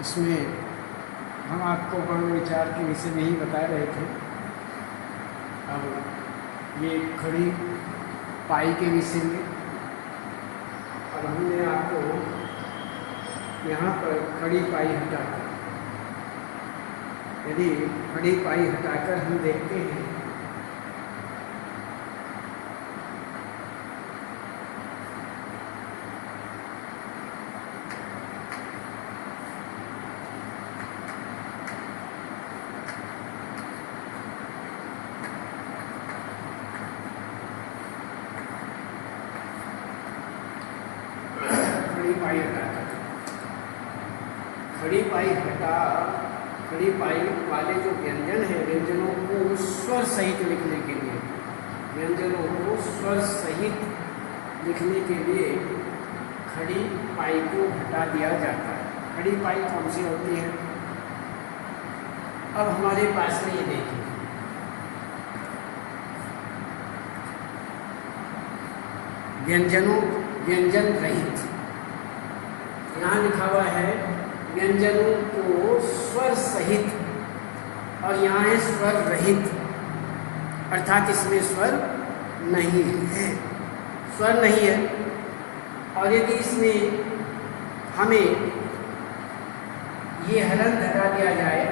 इसमें हम आपको वर्ण विचार के विषय में ही बता रहे थे। अब ये खड़ी पाई के विषय में, अब हमने आपको यहाँ पर खड़ी पाई हटाकर, यदि खड़ी पाई हटाकर हम देखते हैं खड़ी पाई वाले जो व्यंजन है, व्यंजनों को स्वर सहित लिखने के लिए, व्यंजनों को स्वर सहित लिखने के लिए खड़ी पाई को हटा दिया जाता है। खड़ी पाई कौन सी होती है? अब हमारे पास में ये देखिए, व्यंजन रहित, यहाँ लिखा हुआ है व्यंजनों को स्वर सहित, और यहाँ है स्वर रहित, अर्थात इसमें स्वर नहीं है, स्वर नहीं है। और यदि इसमें हमें ये हलन हटा दिया जाए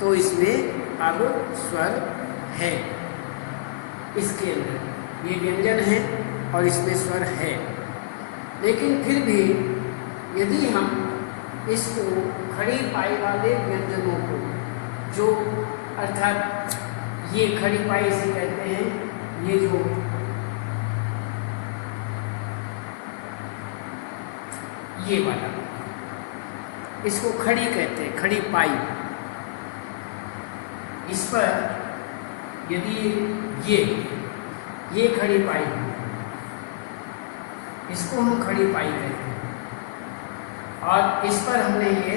तो इसमें अब स्वर है। इसके अंदर ये व्यंजन है और इसमें स्वर है, लेकिन फिर भी यदि हम इसको खड़ी पाई वाले व्यंजनों को, जो अर्थात ये खड़ी पाई से कहते हैं, ये जो ये वाला, इसको खड़ी कहते हैं, खड़ी पाई। इस पर यदि ये खड़ी पाई, इसको हम खड़ी पाई कहते हैं, और इस पर हमने ये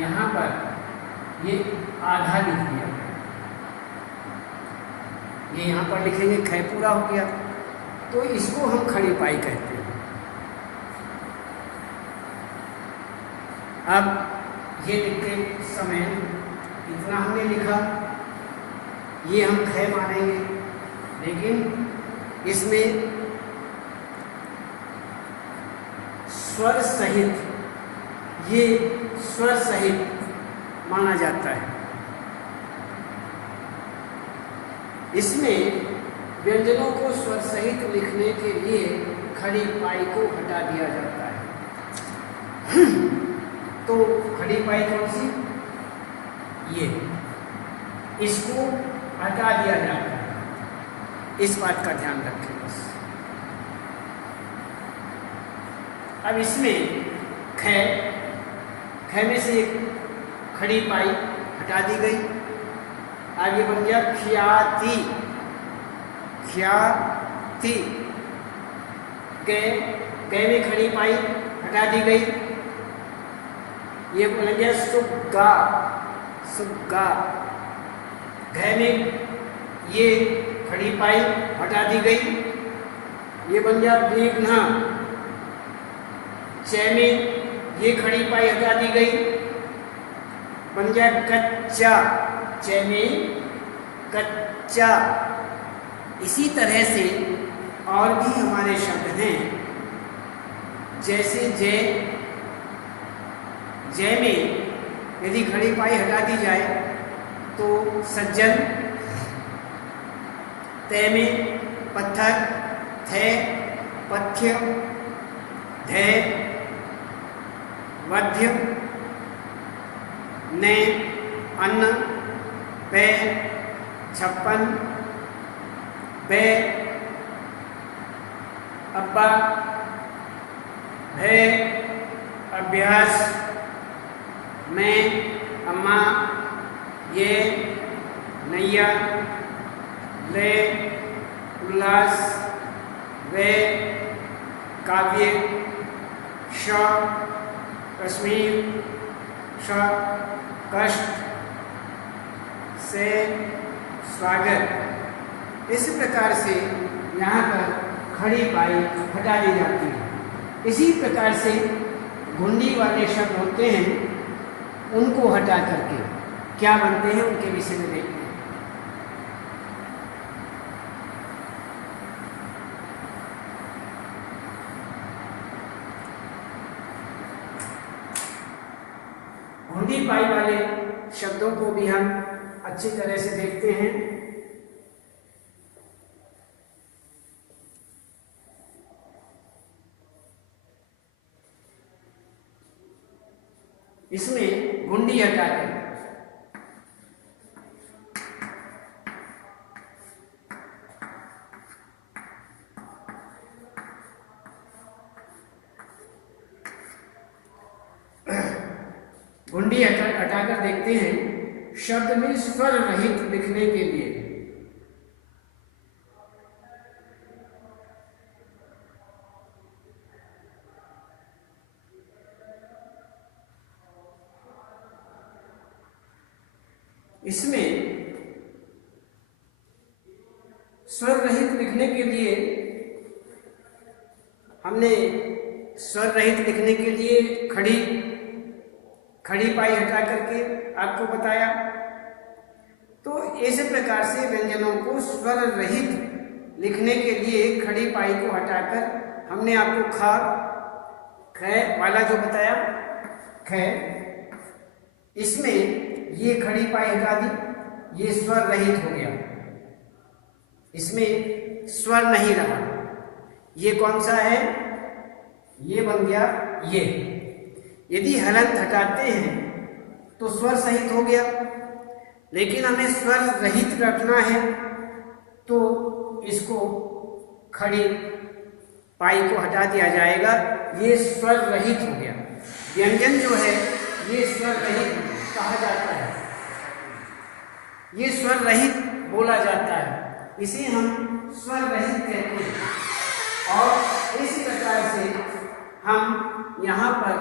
यहाँ पर ये आधा लिख दिया, ये यहाँ पर लिखेंगे ख पूरा हो गया, तो इसको हम खड़ी पाई कहते हैं। अब ये लिखते समय इतना हमने लिखा, ये हम ख मानेंगे, लेकिन इसमें स्वर सहित, ये स्वर सहित माना जाता है। इसमें व्यंजनों को स्वर सहित लिखने के लिए खड़ी पाई को हटा दिया जाता है। तो खड़ी पाई कौन सी? ये, इसको हटा दिया जाता है, इस बात का ध्यान रखें बस। अब इसमें ख में से एक खड़ी पाई हटा दी गई, आगे बन गया ख्याति, ख्याति। कै में खड़ी पाई हटा दी गई, ये बन गया सुग्गा, सुग्गा। घ में ये खड़ी पाई हटा दी गई, ये बन गया विघ्न। च में ये खड़ी पाई हटा दी गई, बन गया कच्चा, च में कच्चा। इसी तरह से और भी हमारे शब्द हैं, जैसे जय में यदि खड़ी पाई हटा दी जाए तो सज्जन, तय में पत्थर, थे पथ्य, धै वध्य, ने अन्न, पे छप्पन, बे अब्बा, भे अभ्यास, मैं अम्मा, ये नैया, ले उल्लास, वे काव्य, श कश्मीर, श कष्ट, से स्वागत। इस प्रकार से यहाँ पर खड़ी पाई हटा दी जाती है। इसी प्रकार से घुंडी वाले शब्द होते हैं, उनको हटा करके क्या बनते हैं उनके विषय में देखते हैं। घुंडी पाई वाले शब्दों को भी हम अच्छी तरह से देखते हैं। इसमें घुंडी हटाकर घुंडी हटाकर देखते हैं शब्द में स्वर रहित लिखने के लिए। इसमें स्वर रहित लिखने के लिए हमने स्वर रहित लिखने के लिए खड़ी पाई हटा करके आपको बताया। तो इस प्रकार से व्यंजनों को स्वर रहित लिखने के लिए खड़ी पाई को हटाकर हमने आपको ख वाला जो बताया ख, इसमें ये खड़ी पाई हटा दी, ये स्वर रहित हो गया, इसमें स्वर नहीं रहा। ये कौन सा है? ये बन गया ये। यदि हलंत हटाते हैं तो स्वर सहित हो गया, लेकिन हमें स्वर रहित रखना है तो इसको खड़ी पाई को हटा दिया जाएगा, ये स्वर रहित हो गया। व्यंजन जो है ये स्वर रहित कहा जाता है, ये स्वर रहित बोला जाता है, इसे हम स्वर रहित कहते हैं। और इस प्रकार से हम यहाँ पर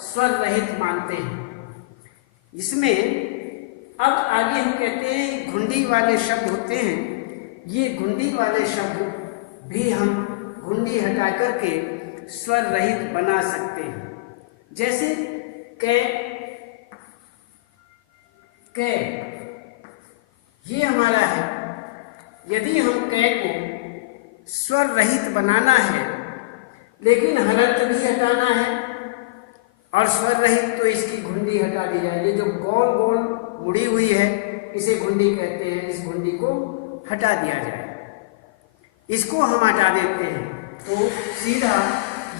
स्वर रहित मानते हैं। इसमें अब आगे हम कहते हैं घुंडी वाले शब्द होते हैं, ये घुंडी वाले शब्द भी हम घुंडी हटा करके स्वर रहित बना सकते हैं। जैसे कै ये हमारा है। यदि हम कै को स्वर रहित बनाना है लेकिन हलंत भी हटाना है और स्वर रहित, तो इसकी घुंडी हटा दी जाएगी। जो गोल गोल मुड़ी हुई है इसे घुंडी कहते हैं, इस घुंडी को हटा दिया जाए। इसको हम हटा देते हैं तो सीधा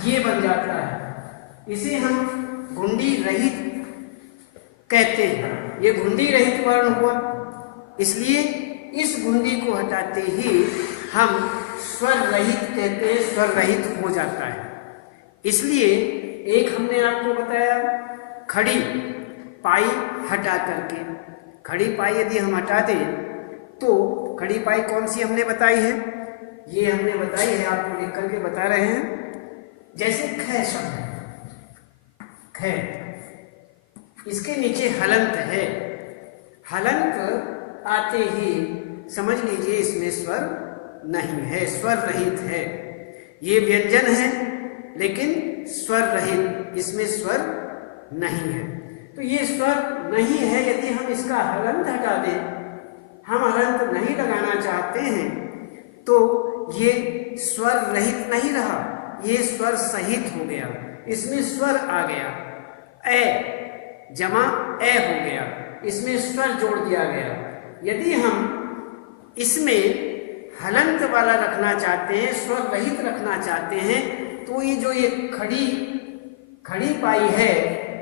ये बन जाता है, इसे हम घुंडी रहित कहते हैं। ये घुंडी रहित वर्ण हुआ, इसलिए इस घुंडी को हटाते ही हम स्वर रहित कहते हैं, स्वर रहित हो जाता है। इसलिए एक हमने आपको बताया खड़ी पाई हटा करके, खड़ी पाई यदि हम हटा दें तो खड़ी पाई कौन सी हमने बताई है? ये हमने बताई है, आपको लिख करके बता रहे हैं। जैसे ख शब्द है, ख, इसके नीचे हलंत है, हलंत आते ही समझ लीजिए इसमें स्वर नहीं है, स्वर रहित है। ये व्यंजन है लेकिन स्वर रहित, इसमें स्वर नहीं है। तो ये स्वर नहीं है, यदि हम इसका हलंत हटा दें, हम हलंत नहीं लगाना चाहते हैं, तो ये स्वर रहित नहीं रहा, ये स्वर सहित हो गया, इसमें स्वर आ गया। ए जमा ए हो गया, इसमें स्वर जोड़ दिया गया। यदि हम इसमें हलंत वाला रखना चाहते हैं, स्वर रहित रखना चाहते हैं, तो ये जो ये खड़ी पाई है,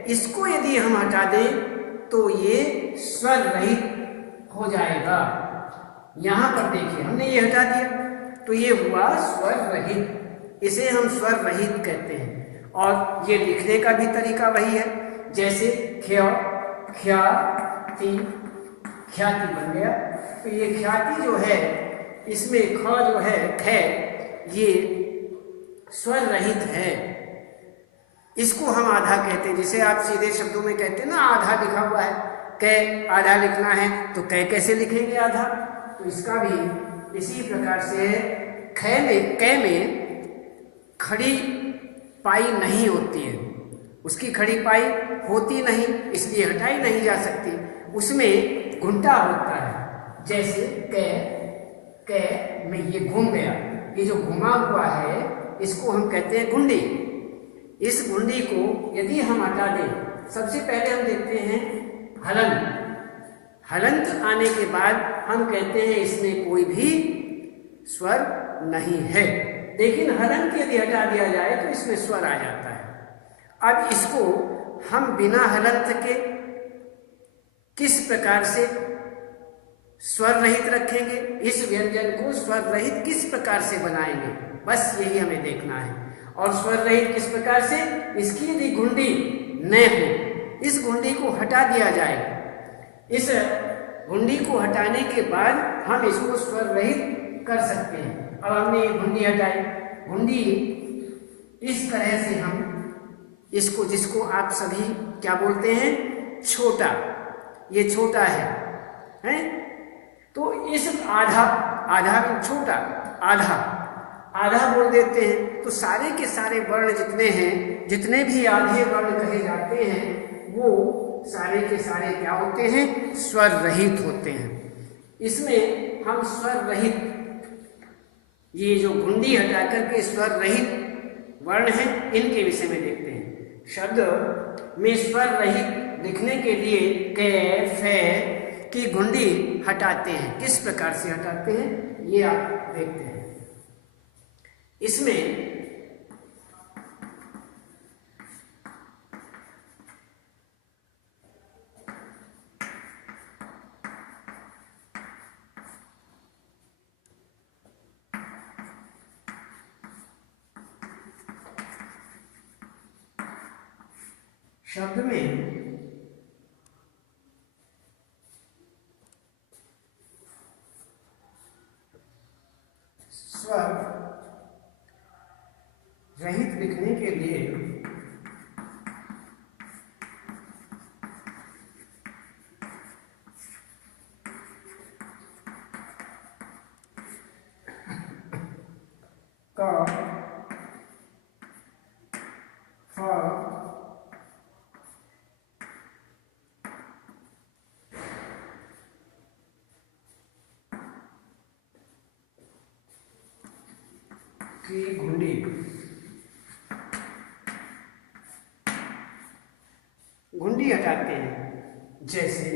इसको यदि हम हटा दें तो ये स्वर रहित हो जाएगा। यहाँ पर देखिए हमने ये हटा दिया तो ये हुआ स्वर रहित, इसे हम स्वर रहित कहते हैं। और ये लिखने का भी तरीका वही है, जैसे ख्या, ख्या, ती, ख्याति बन गया। तो ये ख्याति जो है, इसमें ख जो है ख, ये स्वर रहित है, इसको हम आधा कहते हैं। जिसे आप सीधे शब्दों में कहते हैं ना, आधा लिखा हुआ है, कै आधा लिखना है तो कै कैसे लिखेंगे आधा? तो इसका भी इसी प्रकार से कै में खड़ी पाई नहीं होती है, उसकी खड़ी पाई होती नहीं, इसलिए हटाई नहीं जा सकती। उसमें घुंटा होता है, जैसे कै में ये घूम गया, ये जो घुमा हुआ है इसको हम कहते हैं घुंडी। इस घुंडी को यदि हम हटा दें, सबसे पहले हम देखते हैं हलंत। हलंत आने के बाद हम कहते हैं इसमें कोई भी स्वर नहीं है, लेकिन हलंत यदि हटा दिया जाए तो इसमें स्वर आ जाता है। अब इसको हम बिना हलंत के किस प्रकार से स्वर रहित रखेंगे, इस व्यंजन को स्वर रहित किस प्रकार से बनाएंगे, बस यही हमें देखना है। और स्वर रहित किस प्रकार से, इसकी यदि घुंडी न हो, इस घुंडी को हटा दिया जाए, इस घुंडी को हटाने के बाद हम इसको स्वर रहित कर सकते हैं। अब हमने घुंडी हटाई, घुंडी इस तरह से हम इसको, जिसको आप सभी क्या बोलते हैं, छोटा, ये छोटा है? तो इस आधा छोटा, आधा बोल देते हैं, तो सारे के सारे वर्ण जितने हैं, जितने भी आधे वर्ण कहे जाते हैं, वो सारे के सारे क्या होते हैं, स्वर रहित होते हैं। इसमें हम स्वर रहित, ये जो घुंडी हटा करके स्वर रहित वर्ण हैं, इनके विषय में देखते हैं। शब्द में स्वर रहित लिखने के लिए कै फे की घुंडी हटाते हैं। किस प्रकार से हटाते हैं ये आप देखते हैं। इसमें शब्द में स्वर रहित लिखने के लिए क, फ, की घुंडी हटाते हैं। जैसे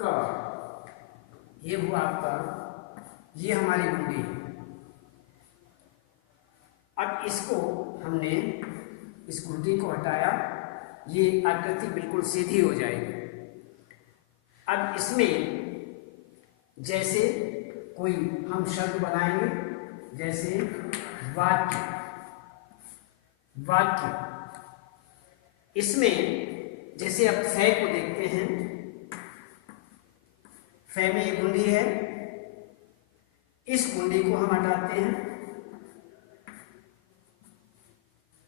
क, ये हुआ आपका, ये हमारी घुंडी है। अब इसको हमने, इस घुंडी को हटाया, ये आकृति बिल्कुल सीधी हो जाएगी। अब इसमें जैसे कोई हम शब्द बनाएंगे, जैसे वाक्य, इसमें जैसे अब फे को देखते हैं, फे में ये घुंडी है, इस घुंडी को हम हटाते हैं।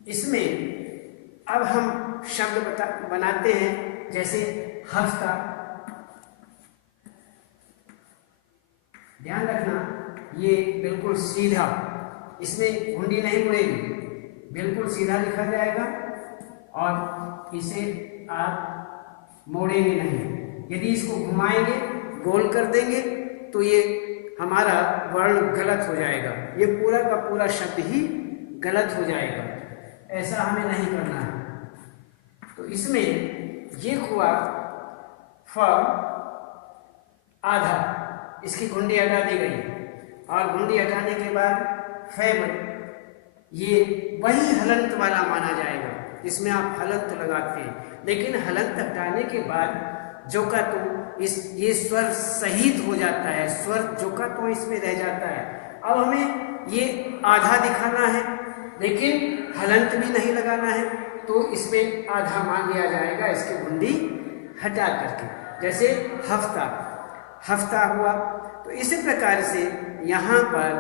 इसमें अब हम शब्द बनाते हैं, जैसे हफ्ता। ध्यान रखना, ये बिल्कुल सीधा, इसमें घुंडी नहीं मुड़ेगी, बिल्कुल सीधा लिखा जाएगा और इसे आप मोड़ेंगे नहीं। यदि इसको घुमाएंगे, गोल कर देंगे, तो ये हमारा वर्ण गलत हो जाएगा, ये पूरा का पूरा शब्द ही गलत हो जाएगा। ऐसा हमें नहीं करना है। तो इसमें ये हुआ फ, आधा, इसकी घुंडी हटा दी गई, और घुंडी हटाने के बाद फे, ये वही हलंत वाला माना जाएगा, इसमें आप हलंत लगाते हैं। लेकिन हलंत हटाने के बाद जो का तो ये स्वर सहित हो जाता है, स्वर जो का तो इसमें रह जाता है। अब हमें ये आधा दिखाना है, लेकिन हलंत भी नहीं लगाना है, तो इसमें आधा मान लिया जाएगा इसकी घुंडी हटा करके। जैसे हफ्ता हुआ, तो इसी प्रकार से यहाँ पर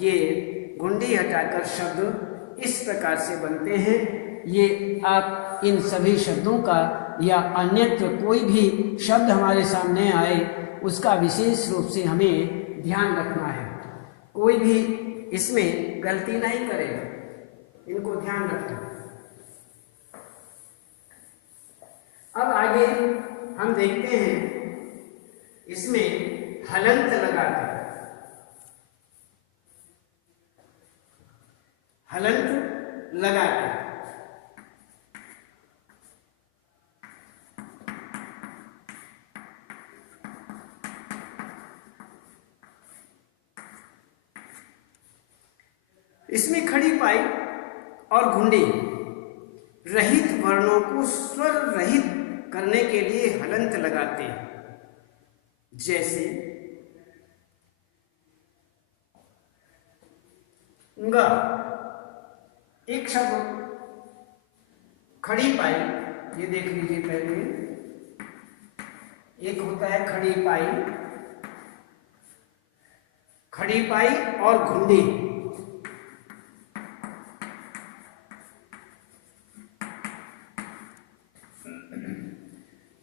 ये घुंडी हटाकर शब्द इस प्रकार से बनते हैं। ये आप इन सभी शब्दों का या अन्यत्र कोई भी शब्द हमारे सामने आए उसका विशेष रूप से हमें ध्यान रखना है, कोई भी इसमें गलती नहीं करेगा, इनको ध्यान रखना। अब आगे हम देखते हैं इसमें हलंत लगाकर, हलंत लगाकर इसमें खड़ी पाई और घुंडी रहित वर्णों को स्वर रहित करने के लिए हलंत लगाते हैं। जैसे ग, एक शब्द खड़ी पाई, ये देख लीजिए पहले, एक होता है खड़ी पाई, खड़ी पाई और घुंडी,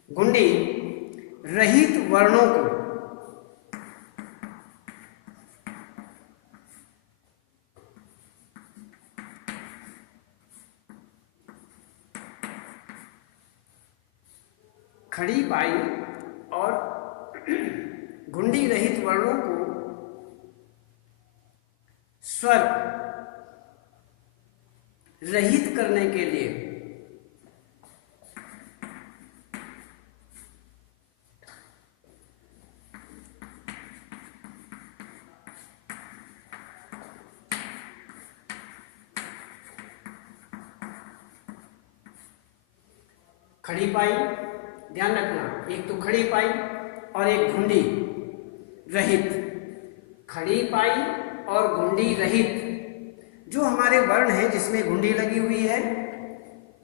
घुंडी रहित वर्णों को खड़ी पाई और घुंडी रहित वर्णों को स्वर रहित करने के लिए खड़ी पाई, ध्यान रखना, एक तो खड़ी पाई और एक घुंडी रहित, खड़ी पाई और घुंडी रहित। जो हमारे वर्ण हैं जिसमें घुंडी लगी हुई है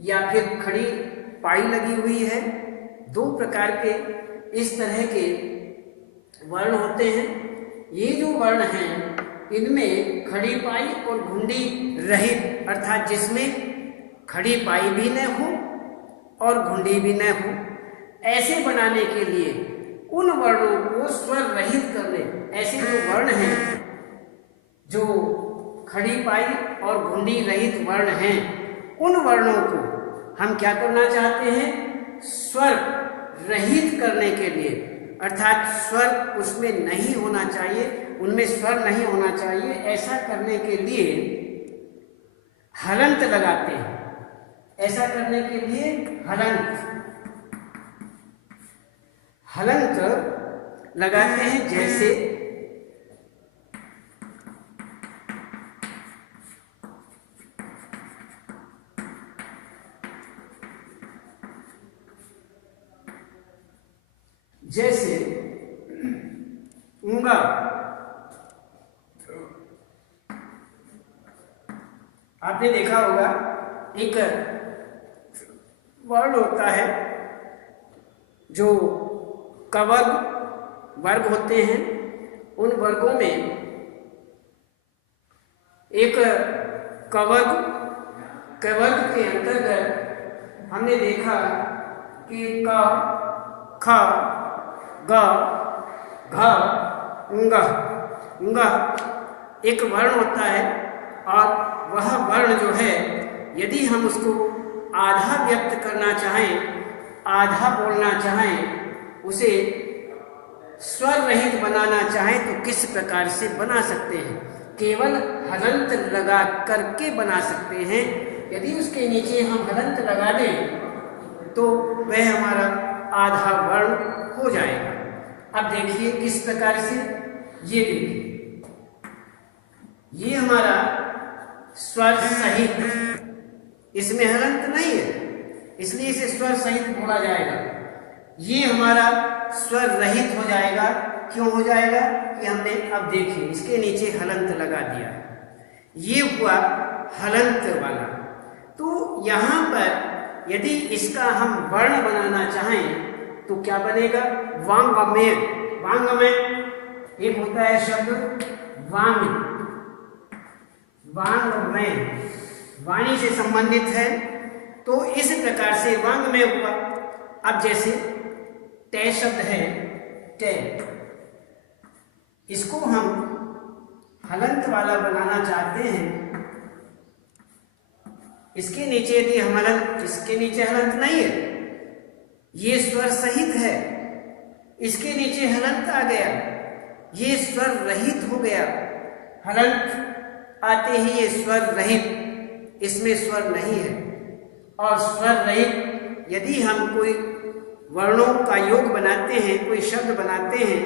या फिर खड़ी पाई लगी हुई है, दो प्रकार के इस तरह के वर्ण होते हैं। ये जो वर्ण हैं इनमें खड़ी पाई और घुंडी रहित, अर्थात जिसमें खड़ी पाई भी न हो और घुंडी भी न हो, ऐसे बनाने के लिए उन वर्णों को स्वर रहित करने, ऐसे जो वर्ण हैं जो खड़ी पाई और घुंडी रहित वर्ण हैं, उन वर्णों को हम क्या करना चाहते हैं, स्वर रहित करने के लिए, अर्थात स्वर उसमें नहीं होना चाहिए, उनमें स्वर नहीं होना चाहिए, ऐसा करने के लिए हलंत लगाते हैं। ऐसा करने के लिए हलंत लगाते हैं। जैसे जैसे ऊंगा, आपने देखा होगा एक वर्ण होता है जो कवर्ग वर्ग होते हैं, उन वर्गों में एक कवर्ग के अंतर्गत हमने देखा कि क, ख, ग, घ, ङ एक वर्ण होता है और वह वर्ण जो है यदि हम उसको आधा व्यक्त करना चाहें, आधा बोलना चाहें, उसे स्वर रहित बनाना चाहें तो किस प्रकार से बना सकते हैं, केवल हलंत लगा करके बना सकते हैं। यदि उसके नीचे हम हलंत लगा दें तो वह हमारा आधा वर्ण हो जाएगा। अब देखिए किस प्रकार से, ये देखिए, ये हमारा स्वर सहित, इसमें हलंत नहीं है इसलिए इसे स्वर सहित बोला जाएगा। ये हमारा स्वर रहित हो जाएगा। क्यों हो जाएगा कि हमने, अब देखिए, इसके नीचे हलंत लगा दिया, ये हुआ हलंत वाला। तो यहाँ पर यदि इसका हम वर्ण बनाना चाहें तो क्या बनेगा, वांगमय। वांगमय एक होता है शब्द वांग, वांगमय वाणी से संबंधित है तो इस प्रकार से वांग में हुआ। अब जैसे टे शब्द है, टे, इसको हम हलंत वाला बनाना चाहते हैं। इसके नीचे यदि हम हलंत, इसके नीचे हलंत नहीं है, ये स्वर सहित है, इसके नीचे हलंत आ गया, ये स्वर रहित हो गया। हलंत आते ही ये स्वर रहित, इसमें स्वर नहीं है। और स्वर रहित यदि हम कोई वर्णों का योग बनाते हैं, कोई शब्द बनाते हैं,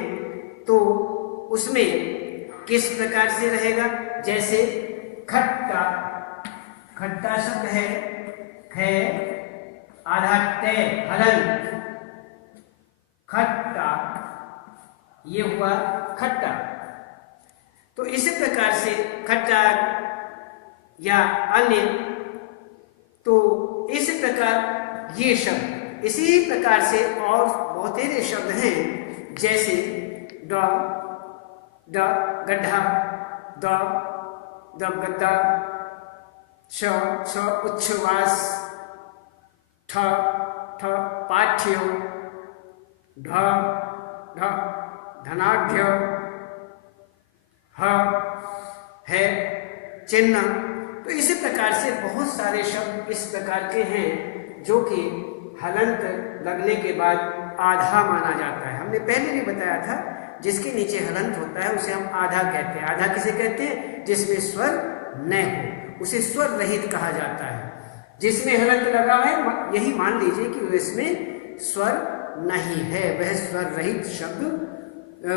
तो उसमें किस प्रकार से रहेगा? जैसे खट्टा, खट्टा शब्द है आधा ते, हलंत, खट्टा, ये हुआ खट्टा। तो इसी प्रकार से खट्टा या अन्य, तो इस प्रकार ये शब्द, इसी प्रकार से और बहुत ही शब्द हैं, जैसे ड, गड्ढा, द गद्दा, छ उच्छ्वास, ठ पाठ्य, ढ धनाढ्य, ह है चिन्ह। तो इसी प्रकार से बहुत सारे शब्द इस प्रकार के हैं जो कि हलंत लगने के बाद आधा माना जाता है। हमने पहले भी बताया था, जिसके नीचे हलंत होता है उसे हम आधा कहते हैं। आधा किसे कहते हैं? जिसमें स्वर न हो, उसे स्वर रहित कहा जाता है। जिसमें हलंत लगा है, यही मान लीजिए कि उसमें स्वर नहीं है, वह स्वर रहित शब्द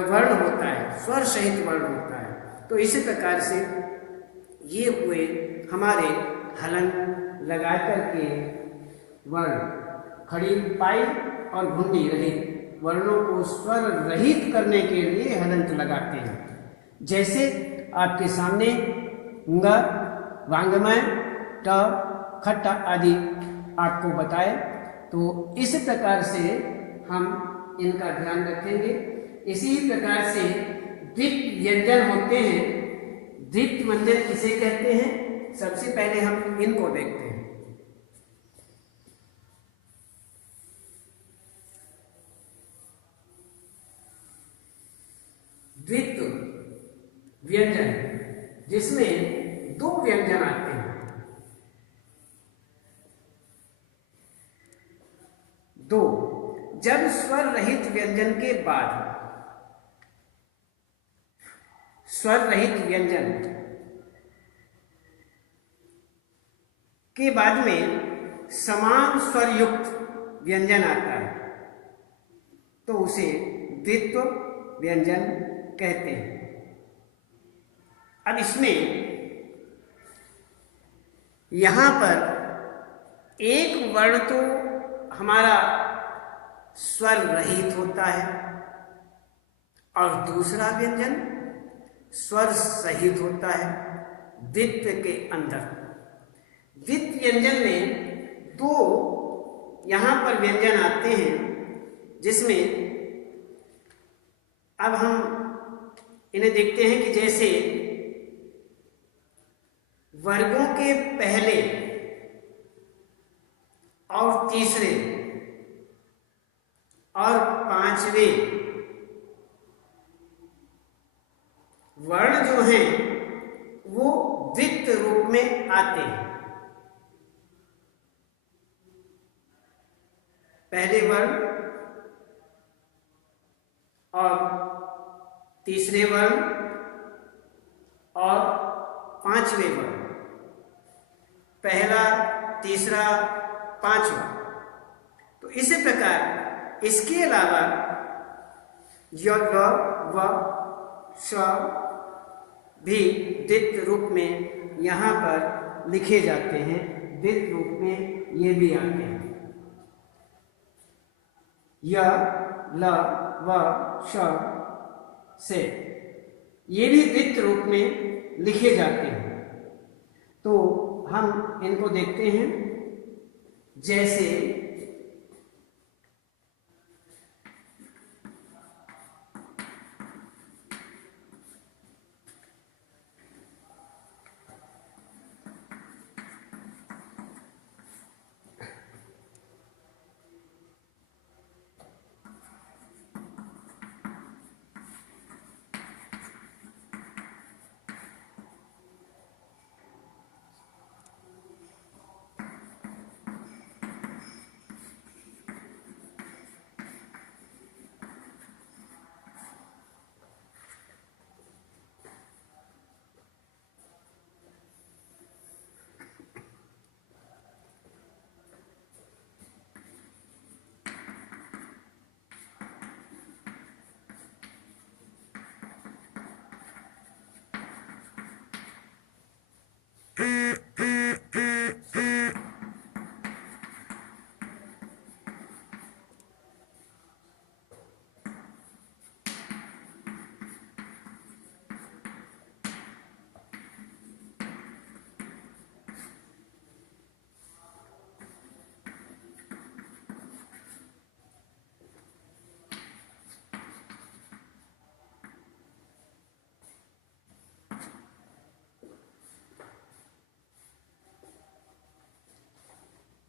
वर्ण होता है, स्वर सहित वर्ण होता है। तो इसी प्रकार से ये हुए हमारे हलंत लगा करके वर्ण, खड़ी पाई और घुंडी रहित वर्णों को स्वर रहित करने के लिए हलंत लगाते हैं। जैसे आपके सामने ग, वांगमय, ट, खट्टा आदि आपको बताए, तो इस प्रकार से हम इनका ध्यान रखेंगे। इसी प्रकार से द्वित व्यंजन होते हैं। द्वित व्यंजन किसे कहते हैं? सबसे पहले हम इनको देखते हैं। द्वित व्यंजन, जिसमें दो व्यंजन आते हैं। दो, जब स्वर रहित व्यंजन के बाद, स्वर रहित व्यंजन के बाद में समान स्वर युक्त व्यंजन आता है, तो उसे द्वित्व व्यंजन कहते हैं। अब इसमें यहां पर एक वर्ण तो हमारा स्वर रहित होता है और दूसरा व्यंजन स्वर सहित होता है द्वित्व के अंदर। द्वित्व व्यंजन में दो यहां पर व्यंजन आते हैं, जिसमें अब हम इन्हें देखते हैं कि जैसे वर्गों के पहले और तीसरे और पांचवें वर्ण जो हैं वो द्वित्व रूप में आते हैं। पहले वर्ण और तीसरे वर्ण और पांचवें वर्ण, पहला, तीसरा, पांचवा। तो इसी प्रकार इसके अलावा य, व, श भी द्वित्व रूप में यहाँ पर लिखे जाते हैं। द्वित्व रूप में ये भी आते हैं। य, ल, व, श से ये भी द्वित्व रूप में लिखे जाते हैं। तो हम इनको देखते हैं। जैसे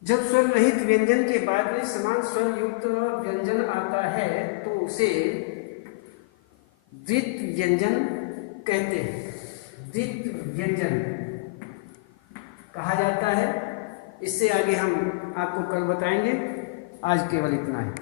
जब स्वर रहित व्यंजन के बाद में समान स्वर युक्त व्यंजन आता है तो उसे द्वित व्यंजन कहते हैं, द्वित व्यंजन कहा जाता है। इससे आगे हम आपको कल बताएंगे। आज केवल इतना है।